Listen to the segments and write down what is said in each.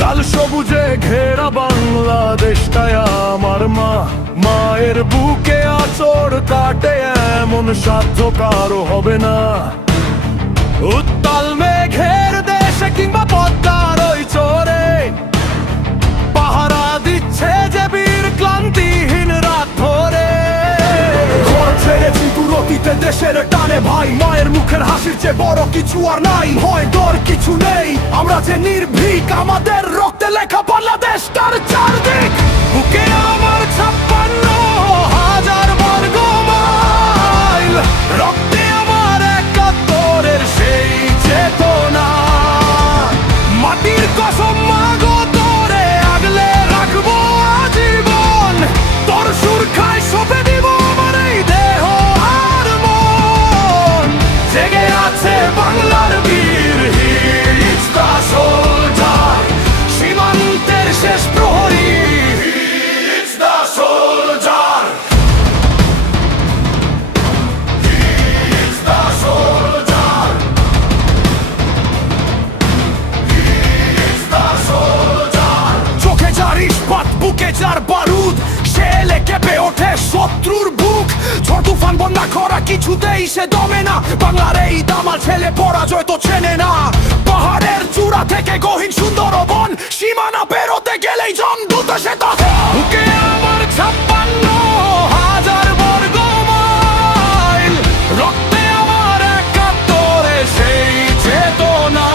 লাল সবুজে ঘেরা বাংলাদেশটাই আমার মা, মায়ের বুকে আঁচড় কাটে এমন সাধ্য কারো হবে না। উত্তাল মেঘের দেশে কিংবা পদ্মার ওই চরে পাহারা দিচ্ছে যে বীর ক্লান্তিহীন রাত ধরে। ঘর ছেড়েছি দুরতিতে দেশের টানে ভাই, মায়ের মুখের হাসির চেয়ে বড় কিছু আর নাই। ভয় ডর কিছু নেই, আমরা যে নির্ভীক, আমাদের রক্তে লেখা বাংলাদেশ তার চারদিক। বুকে আমার 56,000 বর্গ মাইল, রক্তে আমার 71-এর সেই চেতনা। মাটির কসম মাগো তোরে আগলে রাখবো আজীবন, তোর সুরক্ষায় সঁপে দিব আমার এই দেহ আর মন। জেগে আছে বাংলার বীর, he is the soldier, সীমান্তের শেষ প্রহরী, he is the soldier, he is the soldier, he is the soldier। চোখে যার ইস্পাত, বুকে যার বারুদ, সে এলে কেঁপে ওঠে শত্রুর বুক। ঝড় তুফান বন্যা খরা কিছুতেই সে দমে না, বাংলার এই দামাল ছেলে পরাজয় তো চেনে না। পাহাড়ের চূড়া থেকে গহীন সুন্দরবন, সীমানা পেরোতে গেলেই জমদূত সে তো। বুকে আমার 56,000 বর্গ মাইল, রক্তে আমার 71-এর সেই চেতনা।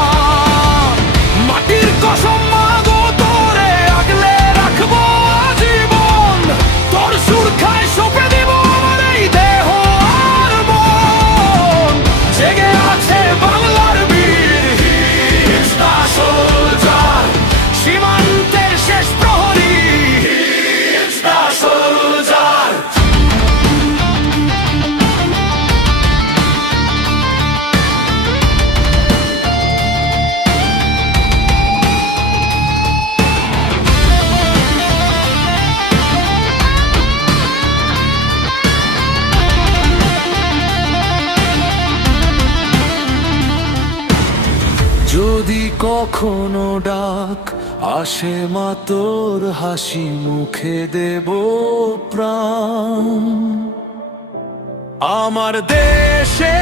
মাটির কসম মাগো তোরে আগলে রাখবো আজীবন, তোর সুরক্ষায় সঁপে দিব আমার এই দেহ আর মন। জেগে আছে বাংলার বীর, he is the soldier, সীমান্তের শেষ প্রহরী, he is the soldier। যদি কখনো ডাক আসে মা তোর হাসি মুখে দেব প্রাণ। আমার দেশে